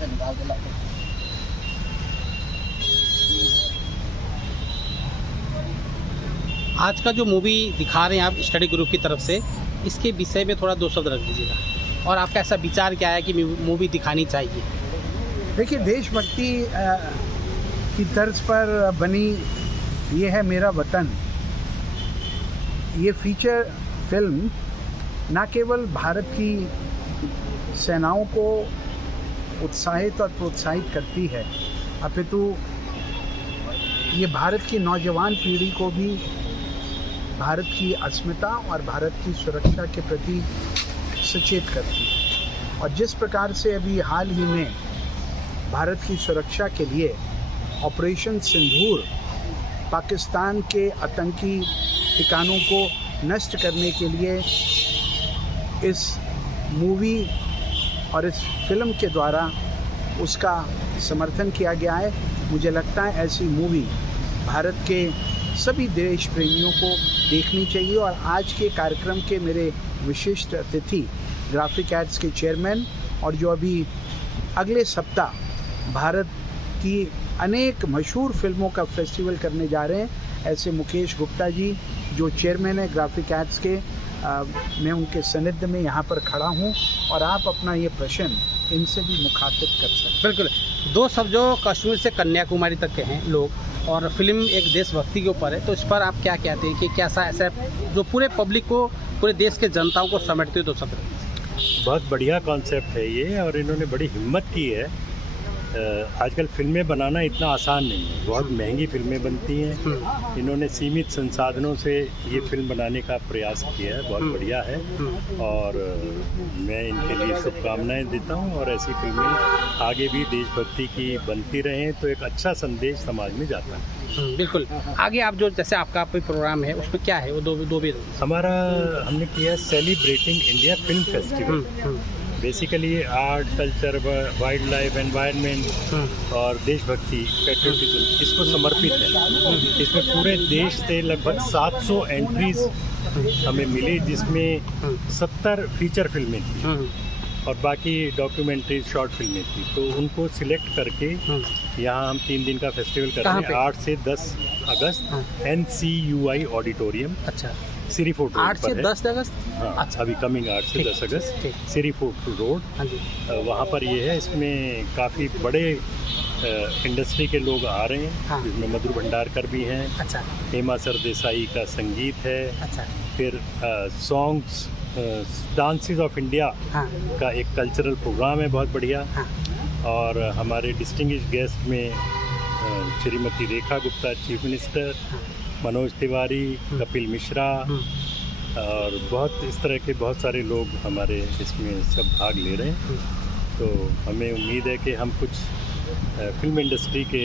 से निकाल दे। आज का जो मूवी दिखा रहे हैं आप स्टडी ग्रुप की तरफ से, इसके विषय में थोड़ा 2 शब्द रख दीजिएगा और आपका ऐसा विचार क्या है कि मूवी दिखानी चाहिए? देखिए, देशभक्ति की तर्ज पर बनी ये है मेरा वतन। ये फीचर फिल्म न केवल भारत की सेनाओं को उत्साहित और प्रोत्साहित करती है, अपितु ये भारत की नौजवान पीढ़ी को भी भारत की अस्मिता और भारत की सुरक्षा के प्रति सचेत करती है। और जिस प्रकार से अभी हाल ही में भारत की सुरक्षा के लिए ऑपरेशन सिंदूर पाकिस्तान के आतंकी ठिकानों को नष्ट करने के लिए इस मूवी और इस फिल्म के द्वारा उसका समर्थन किया गया है। मुझे लगता है ऐसी मूवी भारत के सभी देश प्रेमियों को देखनी चाहिए। और आज के कार्यक्रम के मेरे विशिष्ट अतिथि ग्राफिक आर्ट्स के चेयरमैन, और जो अभी अगले सप्ताह भारत की अनेक मशहूर फिल्मों का फेस्टिवल करने जा रहे हैं, ऐसे मुकेश गुप्ता जी जो चेयरमैन है ग्राफिक आर्ट्स के, मैं उनके सानिध्य में यहाँ पर खड़ा हूँ और आप अपना ये प्रश्न इनसे भी मुखातिब कर सकते। बिल्कुल। 2 शब्द जो कश्मीर से कन्याकुमारी तक के हैं लोग, और फिल्म एक देशभक्ति के ऊपर है, तो इस पर आप क्या कहते हैं कि कैसा ऐसा जो पूरे पब्लिक को, पूरे देश के जनताओं को समेटते? 2 शब्द। बहुत बढ़िया कॉन्सेप्ट है ये, और इन्होंने बड़ी हिम्मत की है। आजकल फिल्में बनाना इतना आसान नहीं है, बहुत महंगी फिल्में बनती हैं। इन्होंने सीमित संसाधनों से ये फिल्म बनाने का प्रयास किया है, बहुत बढ़िया है। और मैं इनके लिए शुभकामनाएं देता हूं, और ऐसी फिल्में आगे भी देशभक्ति की बनती रहें तो एक अच्छा संदेश समाज में जाता है। बिल्कुल। आगे आप जो जैसे आपका कोई प्रोग्राम है उसमें क्या है वो दो भी हमारा हमने किया celebrating India film festival. Basically art, culture, wild life, environment और देशभक्ति, पेट्रियोटिज्म इसको समर्पित है। इसमें पूरे देश से लगभग 700 एंट्रीज हमें मिली, जिसमें 70 फीचर फिल्में थी और बाकी डॉक्यूमेंट्री शॉर्ट फिल्में थी। तो उनको सिलेक्ट करके यहाँ हम 3 दिन का फेस्टिवल कर रहे हैं, 8 से 10 अगस्त NCUI ऑडिटोरियम। अच्छा, सिरी फोर्ट 8 से 10 अगस्त। हाँ, अच्छा, अभी कमिंग 8 से 10 अगस्त सिरी फोर्ट रोड। हाँ जी। वहाँ पर ये है, इसमें काफ़ी बड़े इंडस्ट्री के लोग आ रहे हैं। हाँ। इसमें मधुर भंडारकर भी हैं। अच्छा। हेमा सरदेसाई का संगीत है। अच्छा। फिर सॉन्ग्स, डांसेस ऑफ इंडिया का एक कल्चरल प्रोग्राम है, बहुत बढ़िया। हाँ। और हमारे डिस्टिंग्विश्ड गेस्ट में श्रीमती रेखा गुप्ता, चीफ मिनिस्टर, मनोज तिवारी, कपिल मिश्रा, और बहुत इस तरह के बहुत सारे लोग हमारे इसमें सब भाग ले रहे हैं। तो हमें उम्मीद है कि हम कुछ फिल्म इंडस्ट्री के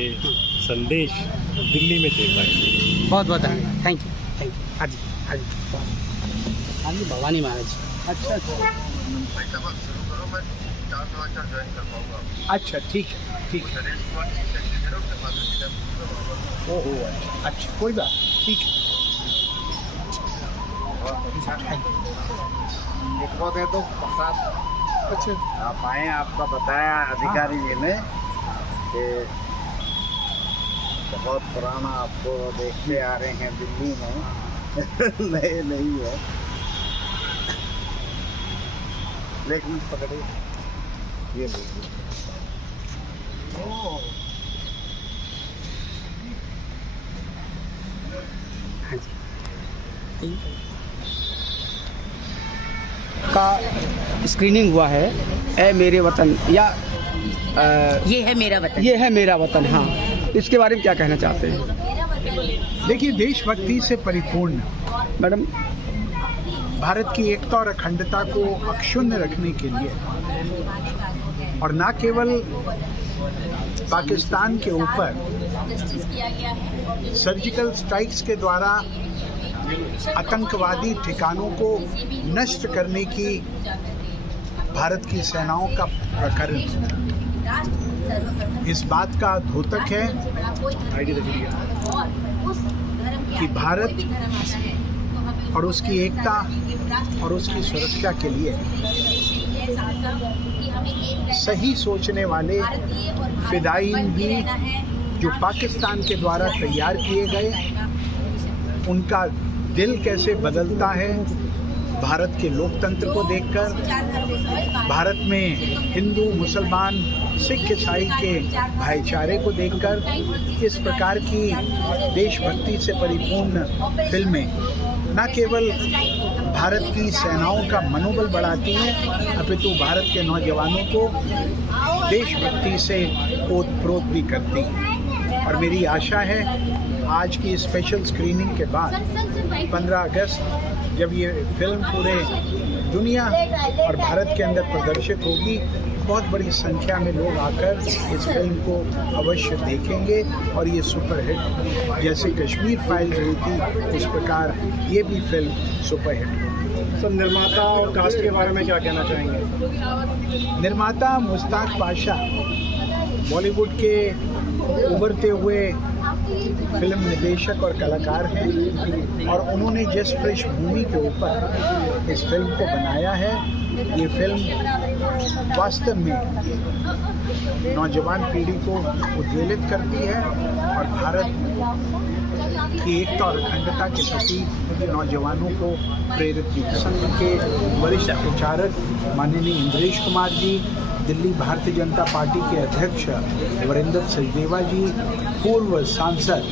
संदेश दिल्ली में दे पाएंगे। बहुत बहुत धन्यवाद। Thank you. हाँ जी, हाँ जी, हाँ जी। भवानी महाराज। अच्छा, अच्छा, ठीक है, ठीक है। ओहो, अच्छा, कोई बात, ठीक है। इसको दे दो प्रसाद। अच्छा, आप आए, आपका बताया अधिकारी जी ने कि बहुत पुराना आपको देखते आ रहे हैं दिल्ली में। नए नहीं है, लेकिन पकड़े ये देखिए। का स्क्रीनिंग हुआ है, ए मेरे वतन, या ये है मेरा वतन। ये है मेरा वतन। हाँ, इसके बारे में क्या कहना चाहते हैं? देखिए, देशभक्ति से परिपूर्ण मैडम, भारत की एकता और अखंडता को अक्षुण्ण रखने के लिए, और न केवल पाकिस्तान के ऊपर सर्जिकल स्ट्राइक्स के द्वारा आतंकवादी ठिकानों को नष्ट करने की भारत की सेनाओं का प्रकरण इस बात का द्योतक है कि भारत और उसकी एकता और उसकी सुरक्षा के लिए सही सोचने वाले फिदायीन भी जो पाकिस्तान के द्वारा तैयार किए गए, उनका दिल कैसे बदलता है भारत के लोकतंत्र को देखकर, भारत में हिंदू मुसलमान सिख ईसाई के भाईचारे को देखकर। इस प्रकार की देशभक्ति से परिपूर्ण फिल्में न केवल भारत की सेनाओं का मनोबल बढ़ाती हैं, अपितु भारत के नौजवानों को देशभक्ति से ओतप्रोत भी करती हैं। और मेरी आशा है आज की स्पेशल स्क्रीनिंग के बाद 15 अगस्त जब ये फिल्म पूरे दुनिया और भारत के अंदर प्रदर्शित होगी, बहुत बड़ी संख्या में लोग आकर इस फिल्म को अवश्य देखेंगे और ये सुपरहिट जैसे कश्मीर फाइल्स हुई थी उस प्रकार ये भी फिल्म सुपरहिट होगी। सर, निर्माता और कास्ट के बारे में क्या कहना चाहेंगे? निर्माता मुश्ताक पाशा बॉलीवुड के उभरते हुए फिल्म निदेशक और कलाकार हैं और उन्होंने जिस पृष्ठभूमि के ऊपर इस फिल्म को बनाया है, ये फिल्म वास्तव में नौजवान पीढ़ी को उद्वेलित करती है और भारत की एकता और अखंडता के प्रति नौजवानों को प्रेरित भी करती है। संघ के वरिष्ठ प्रचारक माननीय इंद्रेश कुमार जी, दिल्ली भारतीय जनता पार्टी के अध्यक्ष वरिंदर सचदेवा जी, पूर्व सांसद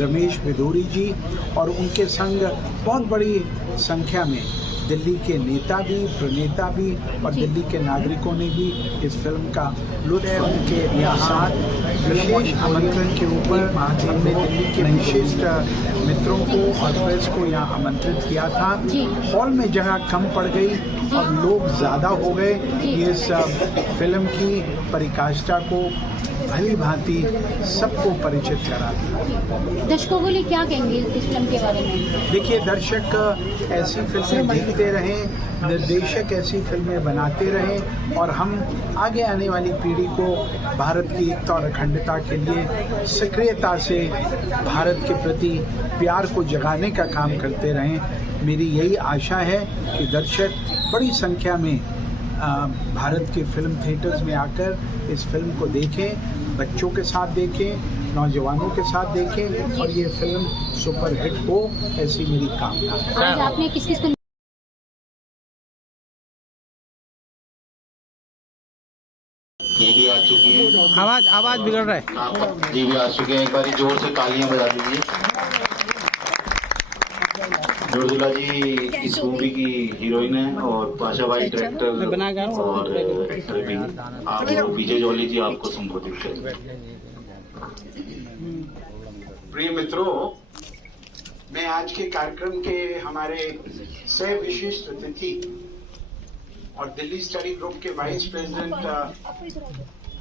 रमेश भिदोरी जी और उनके संग बहुत बड़ी संख्या में दिल्ली के नेता भी, प्रणेता भी और दिल्ली के नागरिकों ने भी इस फिल्म का लुत्फ है। उनके यहाँ विशेष आमंत्रण के ऊपर हमने दिल्ली के विशिष्ट मित्रों को और प्रेस को यहाँ आमंत्रित किया था। हॉल में जगह कम पड़ गई और लोग ज़्यादा हो गए। इस फिल्म की परिकाष्ठा को भली भांति सबको परिचित करा। दर्शकों के लिए क्या कहेंगे इस फिल्म के बारे में? देखिए, दर्शक ऐसी फिल्में देखते रहें, निर्देशक ऐसी फिल्में बनाते रहें और हम आगे आने वाली पीढ़ी को भारत की एकता और अखंडता के लिए सक्रियता से भारत के प्रति प्यार को जगाने का काम करते रहें। मेरी यही आशा है कि दर्शक बड़ी संख्या में भारत के फिल्म थिएटर्स में आकर इस फिल्म को देखें, बच्चों के साथ देखें, नौजवानों के साथ देखें और ये फिल्म सुपरहिट हो, ऐसी मेरी कामना है। आज आपने किस-किस को जी भी आ चुकी है, आवाज बिगड़ रहा है। जी भी आ चुके हैं। एक बारी जोर से तालियां बजा दीजिए। नूरजुल्ला जी इस मूवी की हीरोइन है और पाशा भाई डायरेक्टर और एक्टर भी। आप विजय जौली जी आपको संबोधित करेंगे। प्रिय मित्रों, मैं आज के कार्यक्रम के हमारे सह विशिष्ट अतिथि और दिल्ली स्टडी ग्रुप के vice president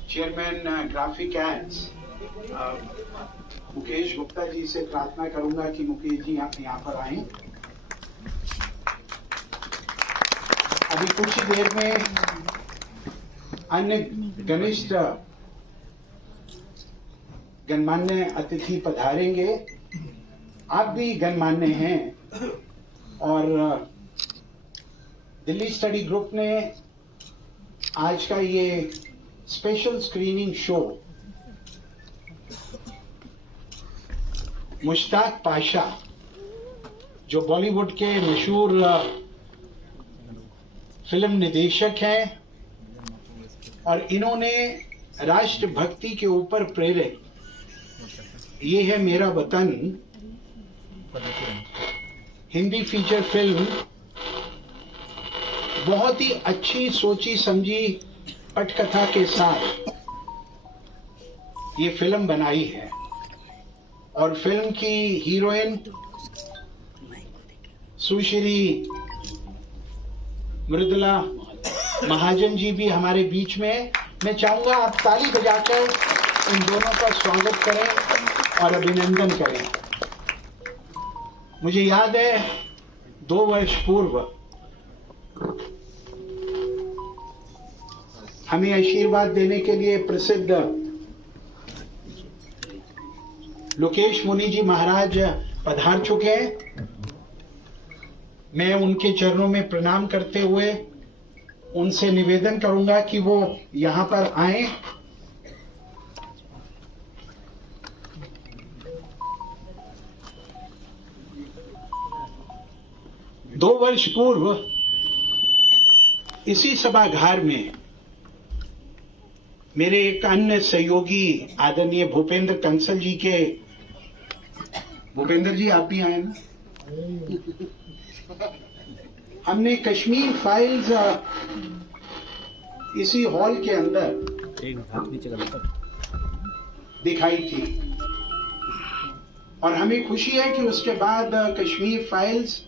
chairman graphic aids Mukesh Gupta ji से प्रार्थना करूंगा कि मुकेश जी आप यहाँ पर आएं। अभी कुछ ही देर में अन्य घनिष्ठ गणमान्य अतिथि पधारेंगे। आप भी गणमान्य हैं और दिल्ली स्टडी ग्रुप ने आज का ये special screening show Mushtaq Pasha, जो बॉलीवुड के मशहूर फिल्म निदेशक हैं और इन्होंने राष्ट्रभक्ति के ऊपर प्रेरित ये है मेरा वतन हिंदी फीचर फिल्म बहुत ही अच्छी सोची समझी पटकथा के साथ ये फिल्म बनाई है और फिल्म की हीरोइन सुश्री मृदुला महाजन जी भी हमारे बीच में। मैं चाहूंगा आप ताली बजाकर इन दोनों का स्वागत करें और अभिनंदन करें। मुझे याद है 2 वर्ष पूर्व हमें आशीर्वाद देने के लिए प्रसिद्ध लोकेश मुनि जी महाराज पधार चुके हैं। मैं उनके चरणों में प्रणाम करते हुए उनसे निवेदन करूंगा कि वो यहां पर आए। दो वर्ष पूर्व इसी सभागार में मेरे एक अन्य सहयोगी आदरणीय भूपेंद्र कंसल जी के, भूपेंद्र जी आप भी आए ना, हमने कश्मीर फाइल्स इसी हॉल के अंदर दिखाई थी और हमें खुशी है कि उसके बाद कश्मीर फाइल्स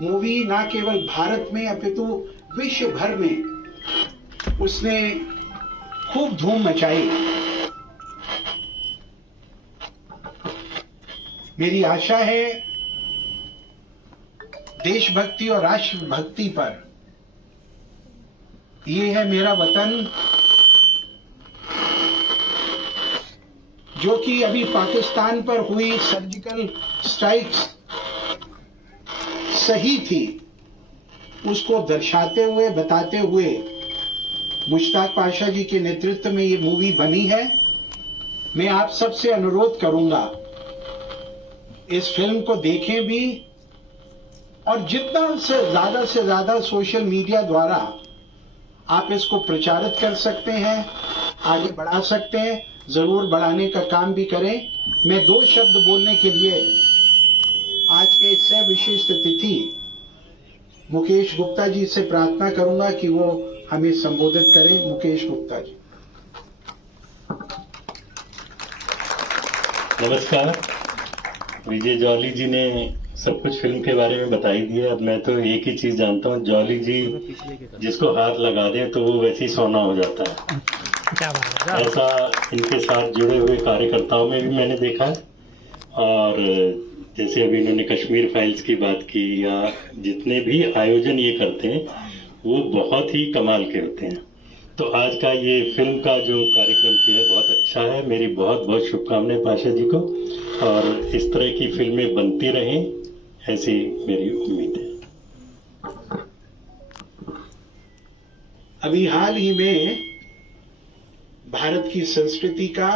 मूवी ना केवल भारत में अपितु विश्व भर में उसने खूब धूम मचाई। मेरी आशा है देशभक्ति और राष्ट्रभक्ति पर ये है मेरा वतन, जो कि अभी पाकिस्तान पर हुई सर्जिकल स्ट्राइक्स सही थी, उसको दर्शाते हुए बताते हुए मुश्ताक पाशा जी के नेतृत्व में ये मूवी बनी है। मैं आप सबसे अनुरोध करूंगा इस फिल्म को देखें भी और जितना से ज्यादा सोशल मीडिया द्वारा आप इसको प्रचारित कर सकते हैं, आगे बढ़ा सकते हैं, जरूर बढ़ाने का काम भी करें। मैं दो शब्द बोलने के लिए आज के इस विशिष्ट तिथि मुकेश गुप्ता जी से प्रार्थना करूंगा कि वो हमें संबोधित करें। मुकेश गुप्ता जी। नमस्कार। विजय जॉली जी ने सब कुछ फिल्म के बारे में बता ही दिया। अब मैं तो एक ही चीज जानता हूँ, जॉली जी जिसको हाथ लगा दें तो वो वैसे ही सोना हो जाता है। ऐसा इनके साथ जुड़े हुए कार्यकर्ताओं में भी मैंने देखा है। और जैसे अभी इन्होंने कश्मीर फाइल्स की बात की, या जितने भी आयोजन ये करते हैं वो बहुत ही कमाल के होते हैं। तो आज का ये फिल्म का जो कार्यक्रम किया है बहुत अच्छा है। मेरी बहुत बहुत शुभकामनाएं पाशा जी को, और इस तरह की फिल्में बनती रहें, ऐसी मेरी उम्मीद है। अभी हाल ही में भारत की संस्कृति का,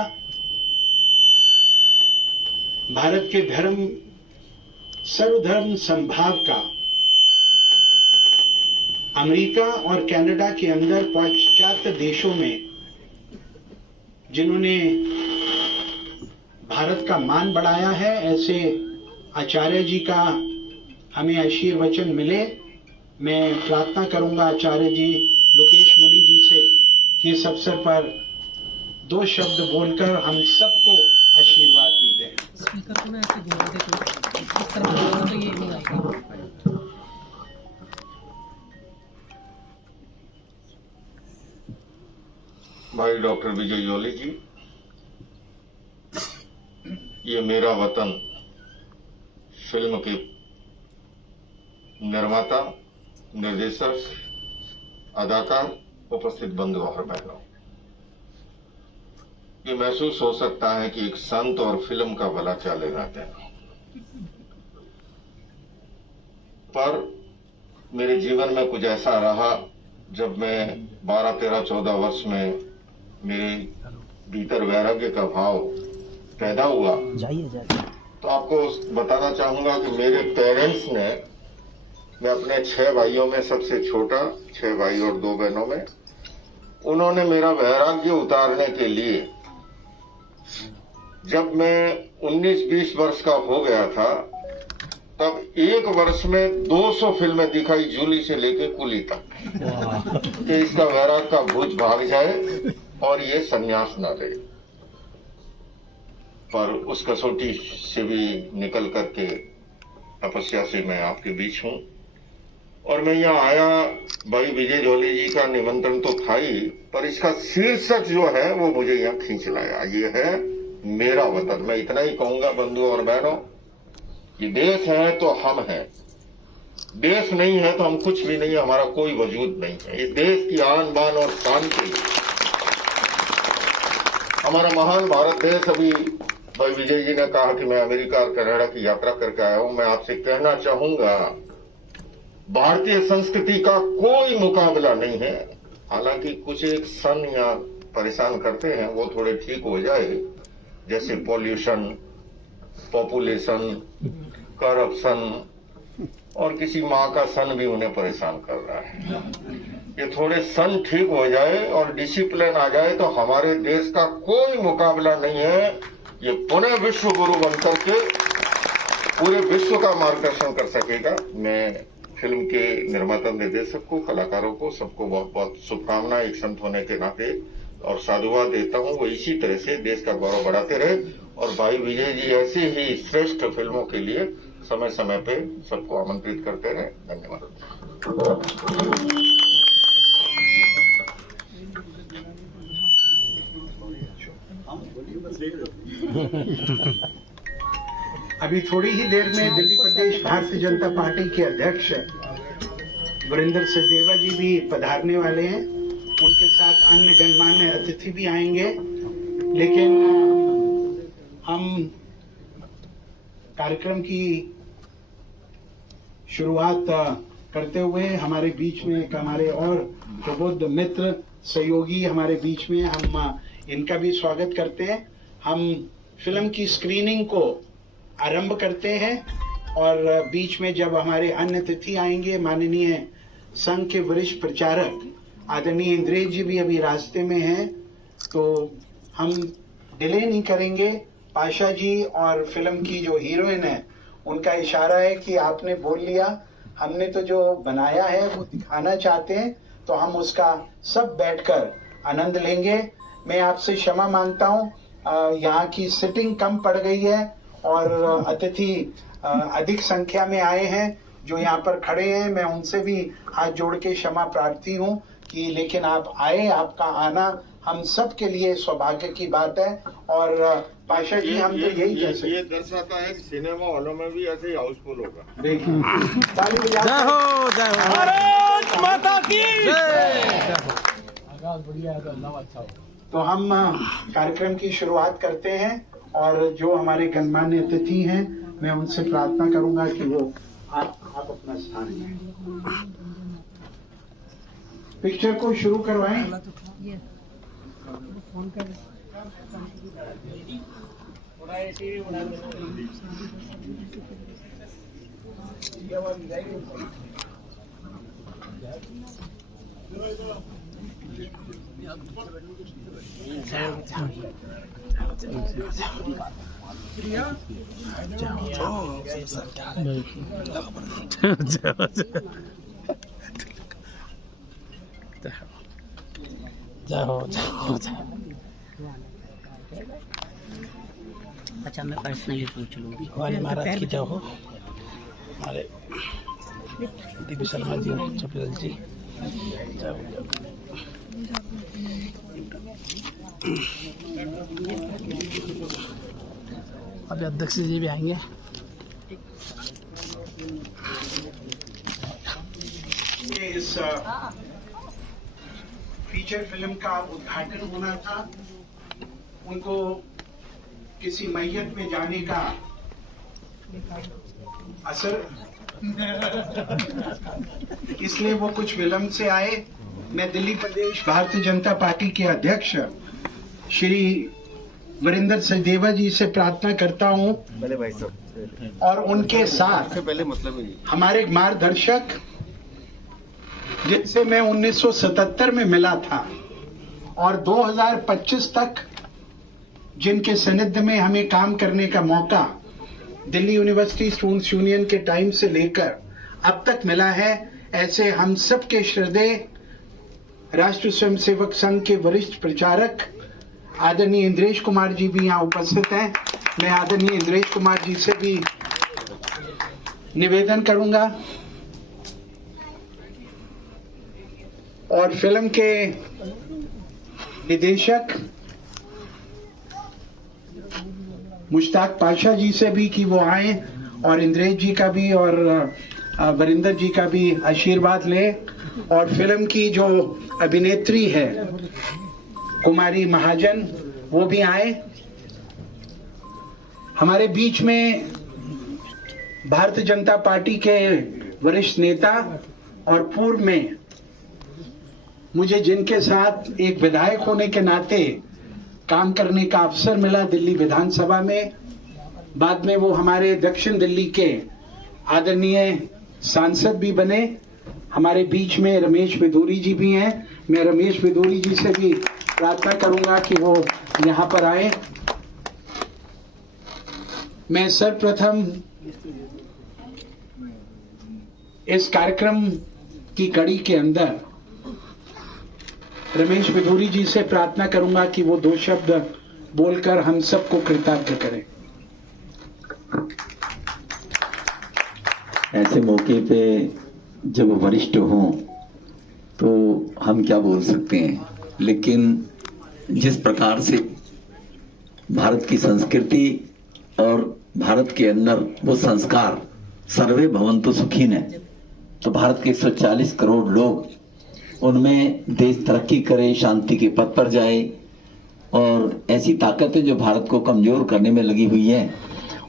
भारत के धर्म, सर्वधर्म समभाव का अमेरिका और कनाडा के अंदर पाश्चात्य देशों में जिन्होंने भारत का मान बढ़ाया है, ऐसे आचार्य जी का हमें आशीर्वचन मिले। मैं प्रार्थना करूंगा आचार्य जी लोकेश मुनि जी से कि इस अवसर पर दो शब्द बोलकर हम सबको आशीर्वाद भी दें। स्पीकर को ना ऐसे घुमा दे तो इस तरफ बोलेगा तो ये नहीं आएगा। भाई डॉक्टर विजय जॉली जी, ये मेरा वतन फिल्म के निर्माता, निर्देशक, अदाकार, उपस्थित बंधुओं और बहनों, ये महसूस हो सकता है कि एक संत और फिल्म का भला क्या लेना देना, पर मेरे जीवन में कुछ ऐसा रहा जब मैं 12, 13, 14 वर्ष में मेरे भीतर वैराग्य का भाव पैदा हुआ। तो आपको बताना चाहूंगा कि मेरे पेरेंट्स ने, मैं अपने 6 भाइयों में सबसे छोटा, 6 भाई और 2 बहनों में, उन्होंने मेरा वैराग्य उतारने के लिए, जब मैं 19-20 वर्ष का हो गया था, तब एक वर्ष में 200 फिल्में दिखाई, जूली से लेके कुली तक, कि इसका वैराग का भूत भाग जाए और ये सन्यास ना दे। पर उस कसौटी से भी निकल करके तपस्या से मैं आपके बीच हूं, और मैं यहाँ आया। भाई विजय जॉली जी का निमंत्रण तो था ही, पर इसका शीर्षक जो है वो मुझे यहाँ खींच लाया। ये है मेरा वतन। मैं इतना ही कहूंगा बंधुओं और बहनों, ये देश है तो हम हैं, देश नहीं है तो हम कुछ भी नहीं, हमारा कोई वजूद नहीं है। इस देश की आन बान और शान के लिए हमारा महान भारत देश, अभी भाई विजय जी ने कहा कि मैं अमेरिका और कनाडा की यात्रा करके आया हूं। मैं आपसे कहना चाहूंगा भारतीय संस्कृति का कोई मुकाबला नहीं है। हालांकि कुछ एक सन या परेशान करते हैं, वो थोड़े ठीक हो जाए, जैसे पॉल्यूशन, पॉपुलेशन, करप्शन, और किसी माँ का सन भी उन्हें परेशान कर रहा है। ये थोड़े सन ठीक हो जाए और डिसिप्लिन आ जाए तो हमारे देश का कोई मुकाबला नहीं है। ये पुनः विश्व गुरु बनकर के पूरे विश्व का मार्गदर्शन कर सकेगा। मैं फिल्म के निर्माता निर्देशक को, कलाकारों को, सबको बहुत बहुत शुभकामनाएं एक संत होने के नाते और साधुवाद देता हूं। वो इसी तरह से देश का गौरव बढ़ाते रहे और भाई विजय जी ऐसी ही श्रेष्ठ फिल्मों के लिए समय समय पे सबको आमंत्रित करते रहे। धन्यवाद। अभी थोड़ी ही देर में दिल्ली प्रदेश भारतीय जनता पार्टी के अध्यक्ष वीरेंद्र सचदेवा जी भी पधारने वाले हैं। उनके साथ अन्य गणमान्य अतिथि भी आएंगे। लेकिन हम कार्यक्रम की शुरुआत करते हुए हमारे बीच में एक हमारे और प्रबुद्ध मित्र सहयोगी हमारे बीच में, हम इनका भी स्वागत करते हैं। हम फिल्म की स्क्रीनिंग को आरंभ करते हैं और बीच में जब हमारे अन्य अतिथि आएंगे, माननीय संघ के वरिष्ठ प्रचारक आदरणीय इंद्रेश जी भी अभी रास्ते में हैं, तो हम डिले नहीं करेंगे। पाशा जी और फिल्म की जो हीरोइन है उनका इशारा है कि आपने बोल लिया, हमने तो जो बनाया है वो दिखाना चाहते हैं, तो हम उसका सब बैठकर आनंद लेंगे। मैं आपसे क्षमा मांगता हूँ, यहाँ की सिटिंग कम पड़ गई है और अतिथि अधिक संख्या में आए हैं जो यहाँ पर खड़े हैं। मैं उनसे भी हाथ जोड़ के क्षमा प्रार्थी हूँ कि लेकिन आप आए, आपका आना हम सब के लिए सौभाग्य की बात है। और पाशा जी हम तो यही कह सकते हैं, ये दर्शाता है कि सिनेमा हॉलों में भी ऐसे ही हाउसफुल होगा। देखिए जय हो, जय हो, भारत माता की जय। तो हम कार्यक्रम की शुरुआत करते हैं और जो हमारे गणमान्य अतिथि हैं मैं उनसे प्रार्थना करूंगा कि वो आप अपना स्थान लें। पिक्चर को शुरू करवाएं। अच्छा, मैं पर्सनली पूछ लूँगी। हमारे महाराज की जय हो, हमारे दीपी शर्मा जी, चपलाल जी, जय हो। अभी अध्यक्ष जी भी आएंगे। इस फीचर फिल्म का उद्घाटन होना था, उनको किसी मैयत में जाने का असर, इसलिए वो कुछ विलंब से आए। मैं दिल्ली प्रदेश भारतीय जनता पार्टी के अध्यक्ष श्री वीरेंद्र सचदेवा जी से प्रार्थना करता हूं और उनके साथ हमारे मार्गदर्शक जिनसे मैं 1977 में मिला था और 2025 तक जिनके सानिध्य में हमें काम करने का मौका दिल्ली यूनिवर्सिटी स्टूडेंट्स यूनियन के टाइम से लेकर अब तक मिला है, ऐसे हम सब के श्रद्धेय राष्ट्रीय स्वयंसेवक संघ के वरिष्ठ प्रचारक आदरणीय इंद्रेश कुमार जी भी यहाँ उपस्थित हैं। मैं आदरणीय इंद्रेश कुमार जी से भी निवेदन करूंगा और फिल्म के निदेशक मुश्ताक पाशा जी से भी कि वो आए और इंद्रेश जी का भी और वीरेंद्र जी का भी आशीर्वाद ले और फिल्म की जो अभिनेत्री है कुमारी महाजन वो भी आए। हमारे बीच में भारतीय जनता पार्टी के वरिष्ठ नेता और पूर्व में मुझे जिनके साथ एक विधायक होने के नाते काम करने का अवसर मिला दिल्ली विधानसभा में, बाद में वो हमारे दक्षिण दिल्ली के आदरणीय सांसद भी बने। हमारे बीच में रमेश बिधूरी जी भी हैं। मैं रमेश बिधूरी जी से भी प्रार्थना करूंगा कि वो यहाँ पर आए। मैं सर्वप्रथम इस कार्यक्रम की कड़ी के अंदर रमेश बिधूरी जी से प्रार्थना करूंगा कि वो 2 शब्द बोलकर हम सबको कृतज्ञ करें। ऐसे मौके पे जब वरिष्ठ हों तो हम क्या बोल सकते हैं, लेकिन जिस प्रकार से भारत की संस्कृति और भारत के अंदर वो संस्कार सर्वे भवन्तु सुखिन है, तो भारत के 140 करोड़ लोग, उनमें देश तरक्की करे, शांति के पथ पर जाए, और ऐसी ताकतें जो भारत को कमजोर करने में लगी हुई हैं,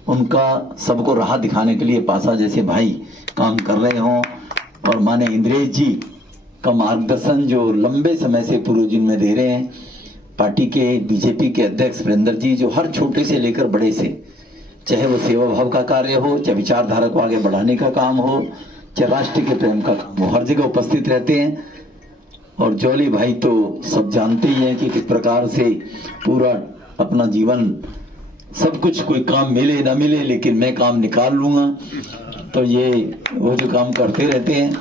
उनका सबको राह दिखाने के लिए पासा जैसे भाई काम कर रहे हों, और माने इंद्रेश जी का मार्गदर्शन जो लंबे समय से पूर्वजिन में दे रहे हैं, पार्टी के बीजेपी के अध्यक्ष वीरेंद्र जी जो हर छोटे से लेकर बड़े से, चाहे वो सेवा भाव का कार्य हो, चाहे विचारधारा को आगे बढ़ाने का काम हो, चाहे राष्ट्र के प्रेम का काम हो, हर जगह उपस्थित रहते हैं। और जॉली भाई तो सब जानते ही हैं कि किस प्रकार से पूरा अपना जीवन, सब कुछ, कोई काम मिले ना मिले लेकिन मैं काम निकाल लूंगा, तो ये वो जो काम करते रहते हैं।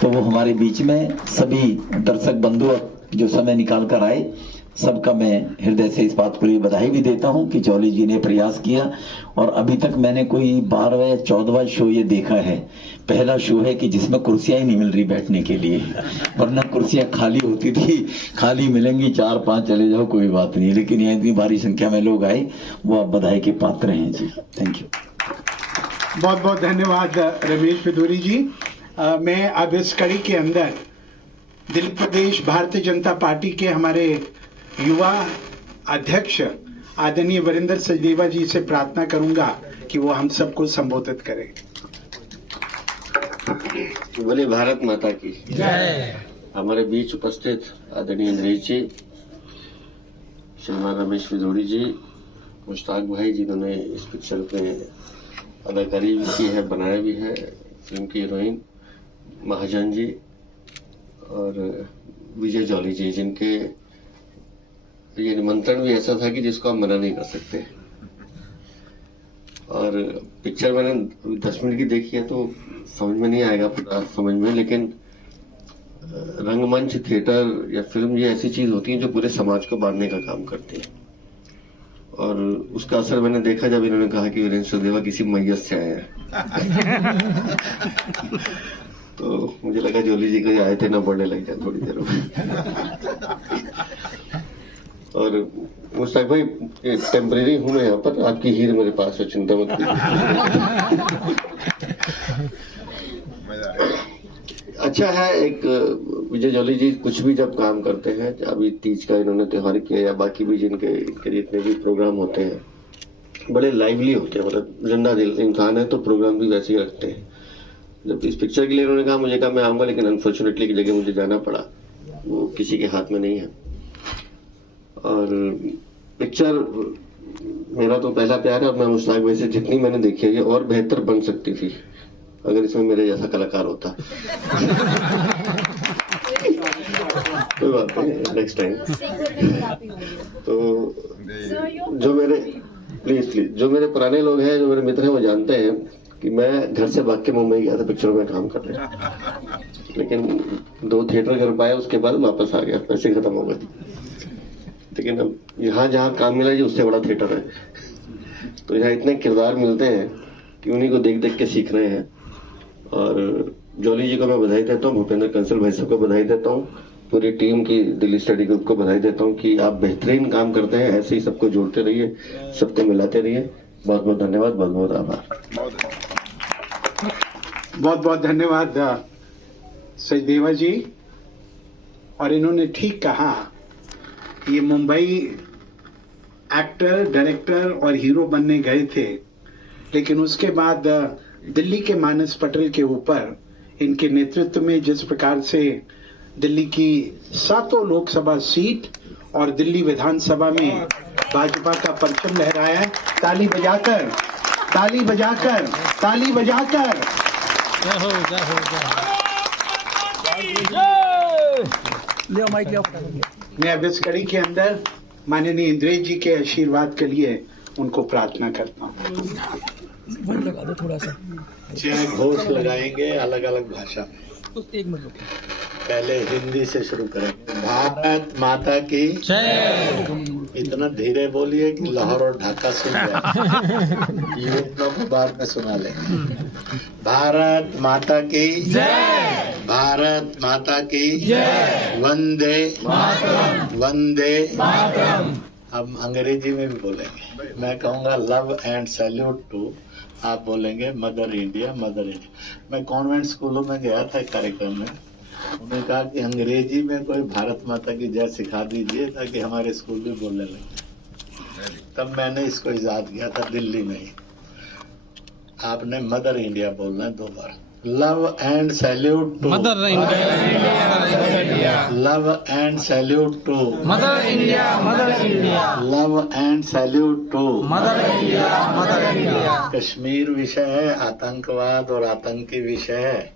तो वो हमारे बीच में सभी दर्शक बंधु जो समय निकाल कर आए, सबका मैं हृदय से इस बात के लिए बधाई भी देता हूं कि जॉली जी ने प्रयास किया। और अभी तक मैंने कोई 12वां या 14वां शो ये देखा है, पहला शो है कि जिसमें कुर्सियां ही नहीं मिल रही बैठने के लिए, वरना कुर्सियां खाली होती थी, खाली मिलेंगी 4-5 चले जाओ कोई बात नहीं, लेकिन यहाँ इतनी भारी संख्या में लोग आए, वो आप बधाई के पात्र हैं जी। Thank you. बहुत बहुत धन्यवाद रमेश बिधूरी जी। मैं अब इस कड़ी के अंदर दिल्ली प्रदेश भारतीय जनता पार्टी के हमारे युवा अध्यक्ष आदरणीय वीरेंद्र सचदेवा जी से प्रार्थना करूंगा कि वो हम सबको संबोधित करें। बोले भारत माता की जय। हमारे बीच उपस्थित आदरणीय इंद्रेश जी, श्रीमान रमेश बिधूरी जी, मुश्ताक भाई जिन्होंने इस पिक्चर में अदाकारी भी की है, बनाया भी है, फिल्म की हीरोइन महाजन जी और विजय जॉली जी, जिनके ये निमंत्रण भी ऐसा था कि जिसको हम मना नहीं कर सकते। और पिक्चर मैंने 10 मिनट की देखी है तो समझ में नहीं आएगा पूरा समझ में, लेकिन रंगमंच, थिएटर या फिल्म ये ऐसी चीज होती है जो पूरे समाज को बांधने का काम करती है। और उसका असर मैंने देखा जब इन्होंने कहा कि वीरेंद्र सचदेवा किसी मैयत से आए हैं तो मुझे लगा जॉली जी को आए थे ना पढ़ने लग जाए थोड़ी देर में। और मुश्ताक भाई टेम्परेरी हूँ मैं यहाँ पर, आपकी हीर मेरे पास है, चिंता मत कीजिए। अच्छा है, एक विजय जॉली जी कुछ भी जब काम करते हैं, अभी तीज का इन्होंने त्योहार किया या बाकी भी जिनके जितने भी प्रोग्राम होते हैं बड़े लाइवली होते हैं, मतलब जिंदा दिल इंसान है तो प्रोग्राम भी वैसे ही रखते हैं। जब इस पिक्चर के लिए उन्होंने कहा, मुझे कहा मैं आऊंगा, लेकिन अनफॉर्चुनेटली की जगह मुझे जाना पड़ा, वो किसी के हाथ में नहीं है। और पिक्चर मेरा तो पहला प्यार है और मैं मुश्ताक भाई से जितनी मैंने देखी है ये और बेहतर बन सकती थी अगर इसमें मेरे जैसा कलाकार होता। कोई बात नहीं, नेक्स्ट टाइम। तो जो मेरे प्लीज जो मेरे पुराने लोग हैं, जो मेरे मित्र हैं, वो जानते हैं कि मैं घर से भाग के मुंबई गया था पिक्चरों में काम करने, लेकिन 2 थिएटर कर पाया, उसके बाद वापस आ गया, पैसे खत्म हो गए। लेकिन अब यहाँ जहाँ काम मिला ये उससे बड़ा थिएटर है, तो यहाँ इतने किरदार मिलते हैं कि उन्हीं को देख देख के सीख रहे हैं। और जॉली जी को मैं बधाई देता हूँ, भूपेंद्र कंसल भाई साहब को बधाई देता हूँ, पूरी टीम की दिल्ली स्टडी ग्रुप को बधाई देता हूँ कि आप बेहतरीन काम करते हैं, ऐसे ही सबको जोड़ते रहिए, सबको मिलाते रहिए। बहुत बहुत धन्यवाद, बहुत बहुत आभार। बहुत बहुत धन्यवाद सचदेवा जी। और इन्होंने ठीक कहा, ये मुंबई एक्टर, डायरेक्टर और हीरो बनने गए थे, लेकिन उसके बाद दिल्ली के मानस पटल के ऊपर इनके नेतृत्व में जिस प्रकार से दिल्ली की 7 लोकसभा सीट और दिल्ली विधानसभा में भाजपा का परचम लहराया है, ताली बजाकर ताली बजाकर ताली बजाकर मैं अब इस कड़ी के अंदर माननीय इंद्रेश जी के आशीर्वाद के लिए उनको प्रार्थना करता हूँ। थोड़ा सा 6 घोष लगाएंगे अलग अलग भाषा में। पहले हिंदी से शुरू करेंगे। भारत माता की जय। इतना धीरे बोलिए कि लाहौर और ढाका सुन जाए। युवकों को बाद में सुना लेंगे। भारत माता की जय। भारत माता की जय। वंदे मातरम। वंदे मातरम। हम अंग्रेजी में भी बोलेंगे। मैं कहूँगा लव एंड सैल्यूट टू, आप बोलेंगे मदर इंडिया मदर इंडिया। मैं कॉन्वेंट स्कूलों में गया था एक कार्यक्रम में, उन्होंने कहा कि अंग्रेजी में कोई भारत माता की जय सिखा दीजिए ताकि हमारे स्कूल भी बोलने लगे। तब मैंने इसको इजाद किया था दिल्ली में ही। आपने मदर इंडिया बोलना है 2 बार। Love and salute to mother India, love and salute to mother India, mother India, love and salute to mother India, mother India. Kashmir विषय है, आतंकवाद और आतंकी विषय है,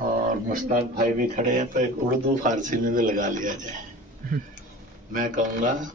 और मुश्ताक भाई भी खड़े हैं, तो एक उर्दू फारसी में भी लगा लिया जाए। मैं कहूँगा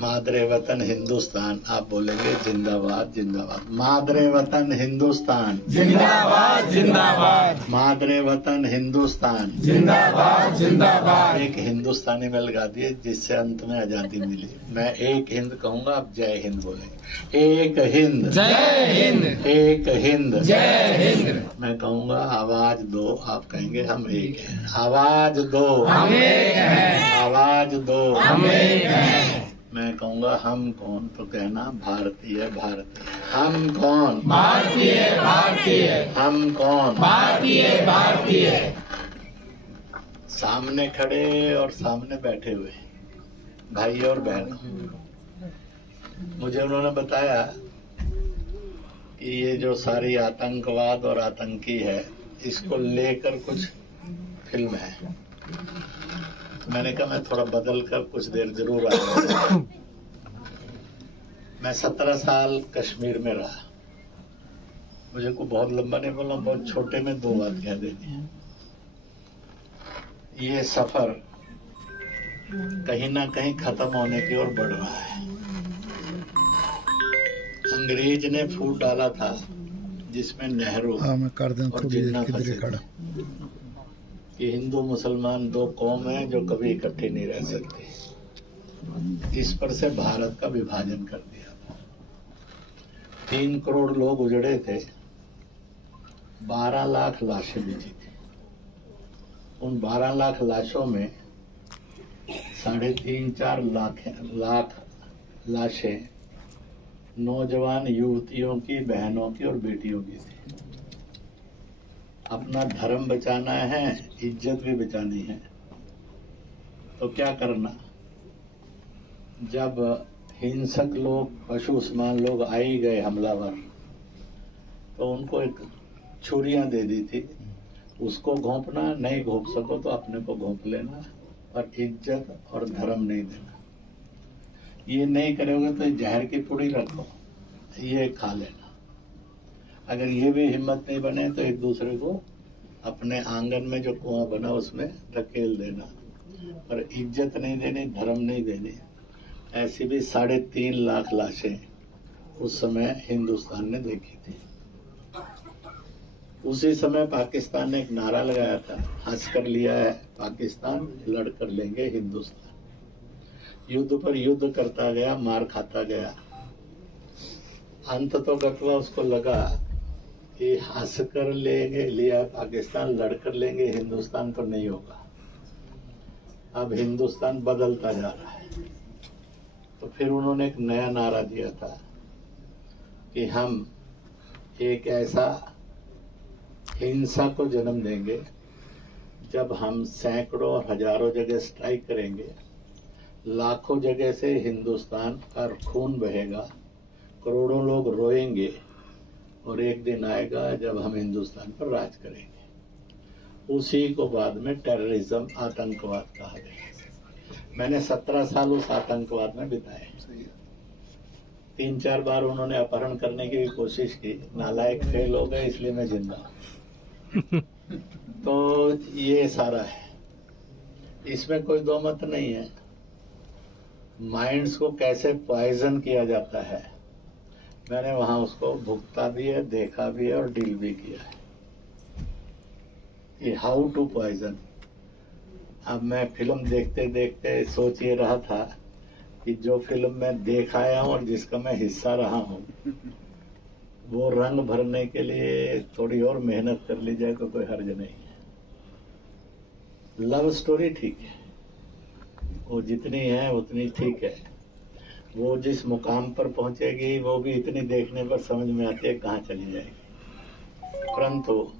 मादरे वतन हिंदुस्तान, आप बोलेंगे जिंदाबाद जिंदाबाद। मादरे वतन हिंदुस्तान जिंदाबाद जिंदाबाद, मादरे वतन हिंदुस्तान जिंदाबाद जिंदाबाद। एक हिंदुस्तानी में लगा दिए जिससे अंत में आजादी मिली। मैं एक हिंद कहूँगा, आप जय हिंद बोलेंगे। एक हिंद जय हिंद, एक हिंद जय हिंद। मैं कहूँगा आवाज दो, आप कहेंगे हम एक हैं। आवाज दो, हम एक हैं। आवाज दो, हम एक हैं। मैं कहूँगा हम कौन, तो कहना भारतीय भारतीय। हम कौन, भारतीय भारतीय। हम कौन, भारतीय भारतीय। सामने खड़े और सामने बैठे हुए भाई और बहनों, मुझे उन्होंने बताया कि ये जो सारी आतंकवाद और आतंकी है, इसको लेकर कुछ फिल्म है। मैंने कहा मैं थोड़ा बदल कर कुछ देर जरूर आऊंगा। मैं 17 साल कश्मीर में रहा। मुझे को बहुत लंबा नहीं बोलना, बहुत छोटे में 2 बात कह देनी है। ये सफर कहीं ना कहीं खत्म होने की ओर बढ़ रहा है। अंग्रेज ने फूट डाला था जिसमें नेहरू और जिन्ना फंसे थे कि हिंदू मुसलमान 2 कौम हैं जो कभी इकट्ठे नहीं रह सकते। इस पर से भारत का विभाजन कर दिया था। 3 करोड़ लोग उजड़े थे, 12 लाख लाशें बिछी थी। उन 12 लाख लाशों में 3.5-4 लाख लाशें नौजवान युवतियों की, बहनों की और बेटियों की थी। अपना धर्म बचाना है, इज्जत भी बचानी है, तो क्या करना? जब हिंसक लोग, पशु समान लोग आ ही गए हमलावर, तो उनको एक छुरियां दे दी थी। उसको घोंपना, नहीं घोंप सको तो अपने को घोंप लेना, पर इज्जत और धर्म नहीं देना। ये नहीं करोगे तो जहर की पुड़ी रखो, ये खा लेना। अगर ये भी हिम्मत नहीं बने तो एक दूसरे को अपने आंगन में जो कुआं बना उसमें धकेल देना, पर इज्जत नहीं देनी, धर्म नहीं देनी। ऐसी भी 3.5 लाख लाशें उस समय हिंदुस्तान ने देखी थी। उसी समय पाकिस्तान ने एक नारा लगाया था, हंस कर लिया है पाकिस्तान, लड़ कर लेंगे हिंदुस्तान। युद्ध पर युद्ध करता गया, मार खाता गया। अंत तो गतवा उसको लगा कि हंस कर लेंगे लिया पाकिस्तान, लड़ कर लेंगे हिंदुस्तान, तो नहीं होगा। अब हिंदुस्तान बदलता जा रहा है। तो फिर उन्होंने एक नया नारा दिया था कि हम एक ऐसा हिंसा को जन्म देंगे जब हम सैकड़ों और हजारों जगह स्ट्राइक करेंगे, लाखों जगह से हिंदुस्तान का खून बहेगा, करोड़ों लोग रोएंगे, और एक दिन आएगा जब हम हिंदुस्तान पर राज करेंगे। उसी को बाद में टेररिज्म, आतंकवाद कहा गया। मैंने 17 साल उस आतंकवाद में बिताए। 3-4 बार उन्होंने अपहरण करने की भी कोशिश की, नालायक फेल हो गए, इसलिए मैं जिंदा हूं। तो ये सारा है, इसमें कोई दो मत नहीं है। माइंड्स को कैसे पॉइजन किया जाता है, मैंने वहां उसको भुगता भी है, देखा भी है और डील भी किया है। ये हाउ टू पॉइजन। अब मैं फिल्म देखते देखते सोच ये रहा था कि जो फिल्म मैं देख आया हूं और जिसका मैं हिस्सा रहा हूं, वो रंग भरने के लिए थोड़ी और मेहनत कर ली जाए तो कोई हर्ज नहीं है। लव स्टोरी ठीक है, वो जितनी है उतनी ठीक है। वो जिस मुकाम पर पहुंचेगी वो भी इतनी देखने पर समझ में आती है कहाँ चली जाएगी। परंतु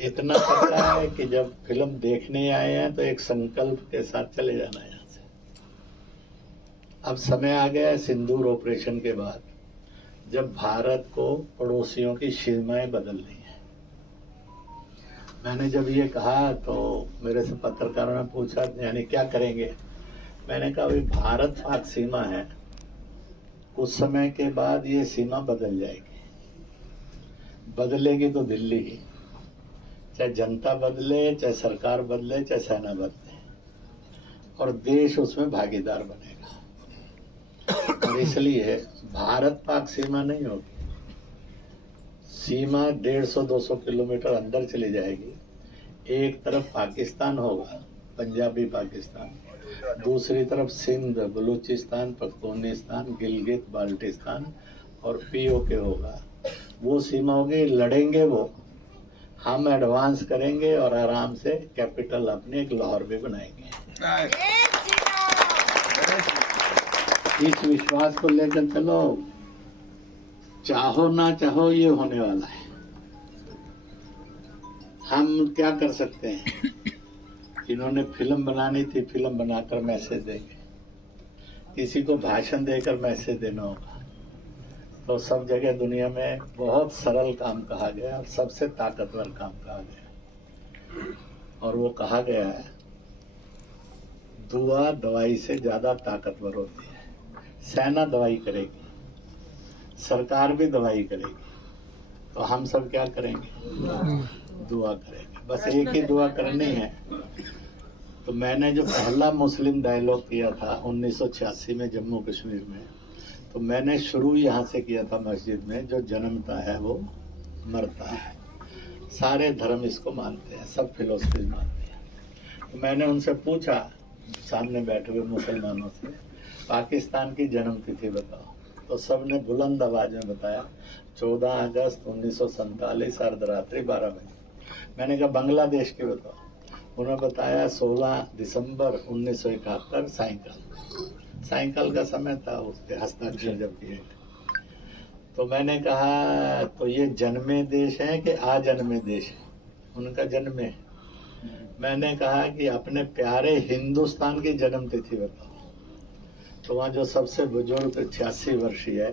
इतना पता है कि जब फिल्म देखने आए हैं तो एक संकल्प के साथ चले जाना है यहाँ से। अब समय आ गया है सिंदूर ऑपरेशन के बाद, जब भारत को पड़ोसियों की सीमाएं बदलनी है। मैंने जब ये कहा तो मेरे से पत्रकारों ने पूछा यानी क्या करेंगे। मैंने कहा भाई भारत पाक सीमा है, कुछ समय के बाद ये सीमा बदल जाएगी। बदलेगी तो दिल्ली ही, चाहे जनता बदले, चाहे सरकार बदले, चाहे सेना बदले, और देश उसमें भागीदार बनेगा। और इसलिए भारत पाक सीमा नहीं होगी, सीमा 150-200 किलोमीटर अंदर चली जाएगी। एक तरफ पाकिस्तान होगा, पंजाबी पाकिस्तान, दूसरी तरफ सिंध, बलूचिस्तान, पख्तूनिस्तान, गिलगित बाल्टिस्तान और पीओके होगा। वो सीमा होगी, लड़ेंगे वो, हम एडवांस करेंगे और आराम से कैपिटल अपनी एक लाहौर भी बनाएंगे। इस विश्वास को लेकर चलो, चाहो ना चाहो ये होने वाला है। हम क्या कर सकते हैं, इन्होंने फिल्म बनानी थी, फिल्म बनाकर मैसेज देंगे, किसी को भाषण देकर मैसेज देना होगा। तो सब जगह दुनिया में बहुत सरल काम कहा गया और सबसे ताकतवर काम कहा गया, और वो कहा गया है दुआ दवाई से ज्यादा ताकतवर होती है। सेना दवाई करेगी, सरकार भी दवाई करेगी, तो हम सब क्या करेंगे, दुआ करेंगे। बस एक ही दुआ करनी है। तो मैंने जो पहला मुस्लिम डायलॉग किया था 1986 में जम्मू कश्मीर में, तो मैंने शुरू यहाँ से किया था मस्जिद में, जो जन्मता है वो मरता है। सारे धर्म इसको मानते हैं, सब फिलोसफी मानते हैं। तो मैंने उनसे पूछा, सामने बैठे हुए मुसलमानों से, पाकिस्तान की जन्म तिथि बताओ। तो सबने बुलंद आवाज में बताया 14 अगस्त 1947 अर्धरात्रि 12 बजे। मैंने कहा बांग्लादेश की बताओ। उन्होंने बताया 16 दिसंबर 1971 सायंकाल का समय था, उसके हस्ताक्षर जब किए। तो मैंने कहा तो ये जन्मे देश है कि आजन्मे देश है? उनका जन्मे। मैंने कहा कि अपने प्यारे हिंदुस्तान की जन्म तिथि बताओ। तो वहाँ जो सबसे बुजुर्ग 86 वर्षीय है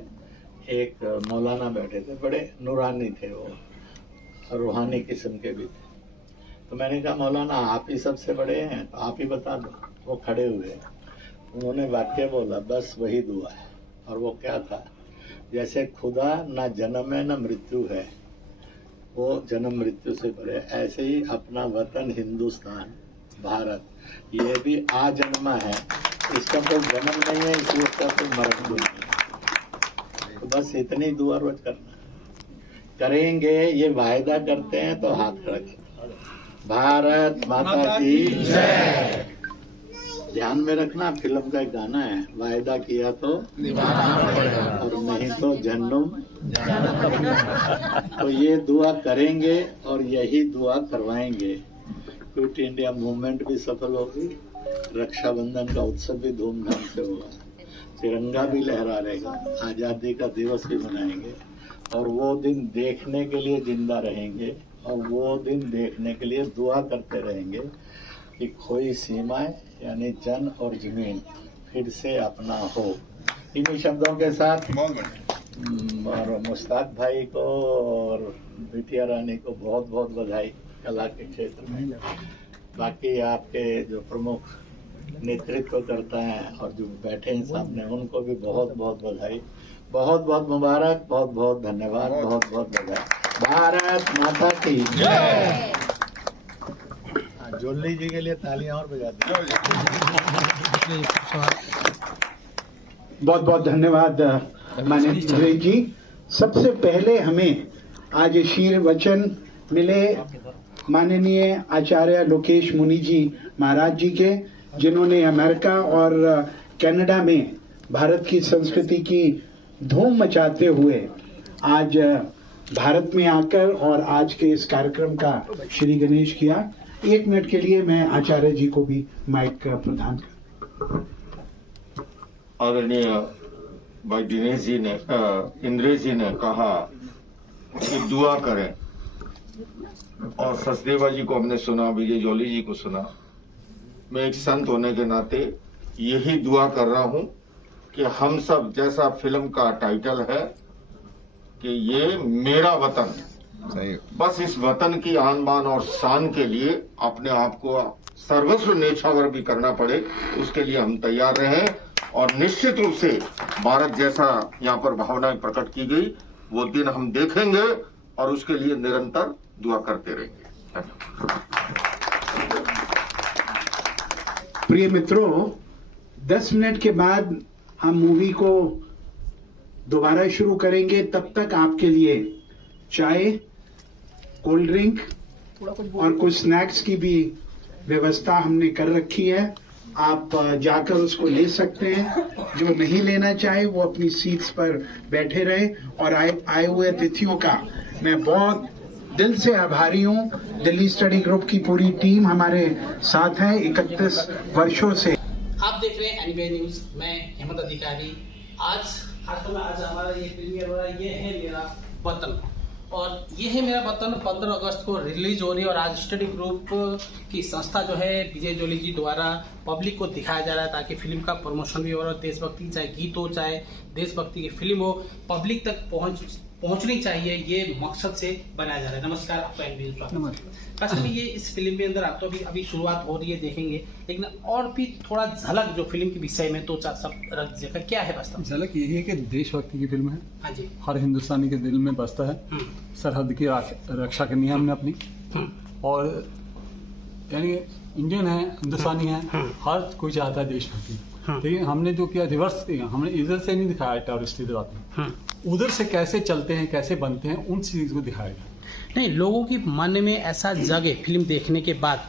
एक मौलाना बैठे थे, बड़े नूरानी थे वो, रूहानी किस्म के भी थे। तो मैंने कहा मौलाना आप ही सबसे बड़े हैं, तो आप ही बता दो। वो खड़े हुए, उन्होंने वाक्य बोला, बस वही दुआ है। और वो क्या था, जैसे खुदा ना जन्म है ना मृत्यु है, वो जन्म मृत्यु से परे, ऐसे ही अपना वतन हिंदुस्तान भारत ये भी आजन्मा है, इसका कोई जन्म नहीं है, इसलिए इसका कोई मरण नहीं है। तो बस इतनी दुआ रोज करना करेंगे, ये वायदा करते हैं तो हाथ खड़ा करते। भारत माता की जय। ध्यान में रखना, फिल्म का एक गाना है, वायदा किया तो निभाना पड़ेगा और नहीं तो जहन्नुम। तो ये दुआ करेंगे और यही दुआ करवाएंगे। क्विट इंडिया मूवमेंट भी सफल होगी, रक्षाबंधन का उत्सव भी धूमधाम से होगा, तिरंगा भी लहरा रहेगा, आजादी का दिवस भी मनाएंगे, और वो दिन देखने के लिए जिंदा रहेंगे, और वो दिन देखने के लिए दुआ करते रहेंगे कि खोई सीमाएं यानी जन और जमीन फिर से अपना हो। इन्हीं शब्दों के साथ और मुश्ताक भाई को और बिटिया रानी को बहुत बहुत बधाई कला के क्षेत्र में। बाकी आपके जो प्रमुख नेतृत्व करता है और जो बैठे हैं सामने उनको भी बहुत बहुत बधाई, बहुत बहुत मुबारक, बहुत बहुत धन्यवाद, बहुत बहुत बधाई। भारत माता की जय। जोली जी के लिए तालियां और बजाते हैं। बहुत बहुत धन्यवाद माननीय जी। सबसे पहले हमें आज शीर्वचन मिले माननीय आचार्य लोकेश मुनि जी महाराज जी के, जिन्होंने अमेरिका और कनाडा में भारत की संस्कृति की धूम मचाते हुए आज भारत में आकर और आज के इस कार्यक्रम का श्री गणेश किया। 1 मिनट के लिए मैं आचार्य जी को भी माइक प्रदान कर। आदरणीय भाई दिनेश जी ने इंद्रेश जी ने कहा कि दुआ करें, और सचदेवा जी को हमने सुना, विजय जॉली जी को सुना। मैं एक संत होने के नाते यही दुआ कर रहा हूं कि हम सब, जैसा फिल्म का टाइटल है कि ये मेरा वतन, बस इस वतन की आन बान और शान के लिए अपने आप को सर्वस्व न्यौछावर भी करना पड़े, उसके लिए हम तैयार रहें। और निश्चित रूप से भारत जैसा यहाँ पर भावनाएं प्रकट की गई, वो दिन हम देखेंगे और उसके लिए निरंतर दुआ करते रहेंगे। प्रिय मित्रों, 10 मिनट के बाद हम मूवी को दोबारा शुरू करेंगे। तब तक आपके लिए चाय, कोल्ड ड्रिंक और कुछ स्नैक्स की भी व्यवस्था हमने कर रखी है। आप जाकर उसको ले सकते हैं। जो नहीं लेना चाहे वो अपनी सीट्स पर बैठे रहे। और आए हुए अतिथियों का मैं बहुत दिल से आभारी हूँ। दिल्ली स्टडी ग्रुप की पूरी टीम हमारे साथ है 31 वर्षों से। आप देख रहे हैं एनबीआई न्यूज, मैं हेमंत अधिकारी। आज हमारा ये प्रीमियर हो रहा है, ये है मेरा वतन, और ये है मेरा वतन 15 अगस्त को रिलीज हो रही है। और आज स्टडी ग्रुप की संस्था जो है विजय जॉली जी द्वारा पब्लिक को दिखाया जा रहा है, ताकि फिल्म का प्रमोशन भी हो रहा है। देशभक्ति, चाहे गीत हो, चाहे देशभक्ति की फिल्म हो, पब्लिक तक पहुंचनी चाहिए, ये मकसद से बनाया जा रहा है। नमस्कार, आपका नमस्कार। ये इस फिल्म के अंदर आप तो अभी शुरुआत हो रही है, देखेंगे, लेकिन और भी थोड़ा झलक जो फिल्म के विषय में तो सब रख दीजिएगा, क्या है वास्तव? झलक यही है कि देशभक्ति की फिल्म है। हाँ जी। हर हिंदुस्तानी के दिल में बसता है। सरहद की रक्षा करनी है हमने अपनी, और यानी इंडियन है, हिंदुस्तानी है, हर कोई चाहता है देशभक्ति। लेकिन हमने जो किया रिवर्स किया, हमने इधर से नहीं दिखाया टेररिस्ट बात में, उधर से कैसे चलते हैं, कैसे बनते हैं, उन चीज को दिखाया गया। नहीं, लोगों की मन में ऐसा जगे फिल्म देखने के बाद,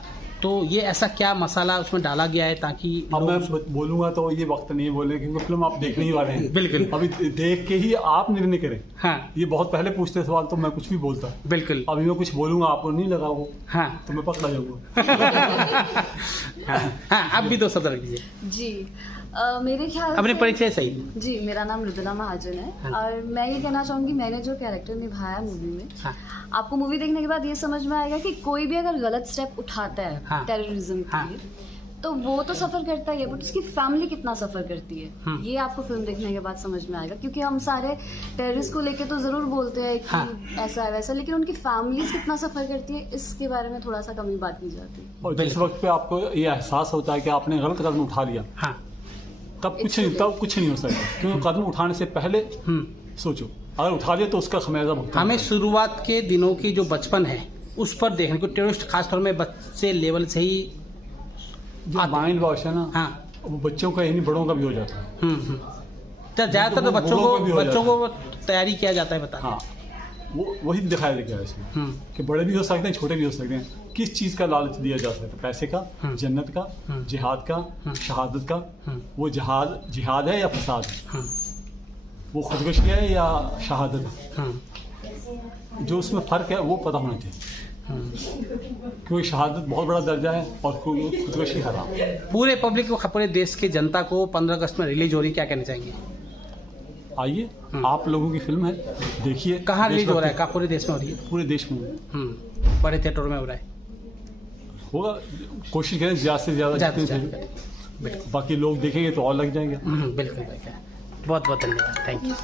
तो ये ऐसा क्या मसाला उसमें डाला गया है ताकि अब मैं बोलूंगा तो ये वक्त नहीं बोले, क्योंकि फिल्म आप देखने ही वाले हैं। बिल्कुल, अभी देख के ही आप निर्णय करें। हाँ, ये बहुत पहले पूछते सवाल तो मैं कुछ भी बोलता। बिल्कुल, अभी मैं कुछ बोलूंगा, आपको नहीं लगा वो, हाँ, तो मैं पकड़ा जाऊंगा। हाँ, आप भी 2 शब्द रख दीजिए जी। मेरे ख्याल अपने परिचय सही। जी, मेरा नाम मृदुला महाजन है। हाँ। और मैं ये कहना चाहूँगी, मैंने जो कैरेक्टर निभाया मूवी में, हाँ। आपको मूवी देखने के बाद ये समझ में आएगा कि कोई भी अगर गलत स्टेप उठाता है, हाँ। टेररिज्म के लिए, तो वो तो सफर करता ही है, बट उसकी फैमिली कितना सफर करती है, हाँ। ये आपको फिल्म देखने के बाद समझ में आएगा। क्योंकि हम सारे टेररिस्ट को लेके तो जरूर बोलते हैं कि हाँ। ऐसा है वैसा, लेकिन उनकी फैमिली कितना सफर करती है, इसके बारे में थोड़ा सा कमी बात की जाती है। और जिस वक्त पे आपको ये एहसास होता है कि आपने गलत कदम उठा लिया, हाँ। तब कुछ नहीं हो सकता, क्योंकि कदम उठाने से पहले सोचो, अगर उठा लिया तो उसका खमियाजा भुगतना। हमें शुरुआत के दिनों की जो बचपन है उस पर देखने को, टेररिस्ट खासतौर में बच्चे लेवल से ही जो माइंड वॉश है ना, हाँ, वो बच्चों का ही नहीं बड़ों का भी हो जाता है। तो ज्यादातर तो बच्चों को तैयारी किया जाता है, बता। हाँ, वो वही दिखाया गया है इसमें कि बड़े भी हो सकते हैं, छोटे भी हो सकते हैं। किस चीज का लालच दिया जा सकता है? पैसे का, जन्नत का, जिहाद का, शहादत का। वो जिहाद है या फसाद है? वो खुदकुशी है या शहादत है? जो उसमें फर्क है वो पता होना चाहिए, क्योंकि शहादत बहुत बड़ा दर्जा है और खुदकुशी हराम। पूरे पब्लिक को, पूरे देश की जनता को 15 अगस्त में रिलीज हो रही, क्या कहना चाहेंगे? आइए, आप लोगों की फिल्म है, देखिए। कहाँ रिलीज हो रहा है? पूरे देश में हो रही है? पूरे देश में। बड़े थिएटर में हो रहा है? होगा, कोशिश करें ज्यादा से ज्यादा, बाकी लोग देखेंगे तो और लग जाएंगे। बिल्कुल, बहुत बहुत धन्यवाद, थैंक यू।